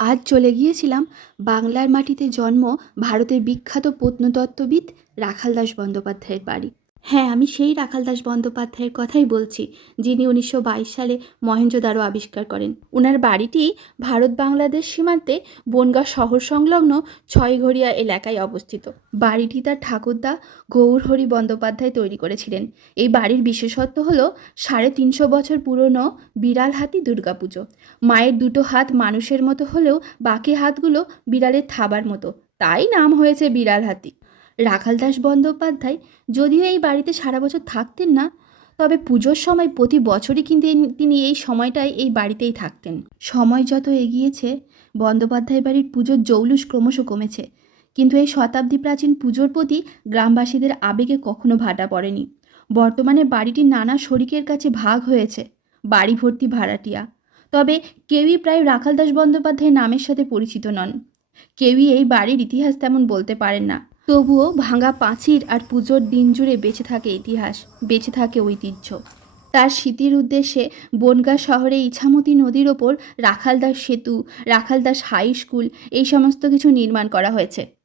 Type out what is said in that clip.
আজ চলে গিয়েছিলাম বাংলার মাটিতে জন্ম ভারতের বিখ্যাত প্রত্নতত্ত্ববিদ রাখালদাস বন্দ্যোপাধ্যায়ের বাড়ি। হ্যাঁ আমি সেই রাখালদাস বন্দ্যোপাধ্যায়ের কথাই বলছি, যিনি উনিশশো বাইশ সালে মহেঞ্জোদারো আবিষ্কার করেন। ওনার বাড়িটি ভারত বাংলাদেশ সীমান্তে বনগাঁ শহর সংলগ্ন ছয়ঘরিয়া এলাকায় অবস্থিত। বাড়িটি তার ঠাকুরদা গৌরহরি বন্দ্যোপাধ্যায় তৈরি করেছিলেন। এই বাড়ির বিশেষত্ব হল সাড়ে তিনশো বছর পুরনো বিড়াল হাতি দুর্গাপুজো। মায়ের দুটো হাত মানুষের মতো হলেও বাকি হাতগুলো বিড়ালের থাবার মতো। তাই নাম হয়েছে বিড়াল হাতি। রাখালদাস বন্দ্যোপাধ্যায়, যদিও এই বাড়িতে সারা বছর থাকতেন না, তবে পুজোর সময় প্রতি বছরই কিন্তু তিনি এই সময়টায় এই বাড়িতেই থাকতেন। সময় যত এগিয়েছে, বন্দ্যোপাধ্যায় বাড়ির পুজোর জৌলুস ক্রমশ কমেছে। কিন্তু এই শতাব্দী প্রাচীন পুজোর প্রতি গ্রামবাসীদের আবেগে কখনো ভাটা পড়েনি। বর্তমানে বাড়িটি নানা শরিকের কাছে ভাগ হয়েছে, বাড়ি ভর্তি ভাড়াটিয়া। তবে কেউই প্রায় রাখালদাস বন্দ্যোপাধ্যায়ের নামের সাথে পরিচিত নন। কেউই এই বাড়ির ইতিহাস তেমন বলতে পারেন না। তবুও ভাঙা পাঁচির আর পুজোর দিন জুড়ে বেঁচে থাকে ইতিহাস, বেঁচে থাকে ঐতিহ্য। তার স্মৃতির উদ্দেশ্যে বনগা শহরে ইছামতি নদীর ওপর রাখালদাস সেতু, রাখালদাস হাই স্কুল, এই সমস্ত কিছু নির্মাণ করা হয়েছে।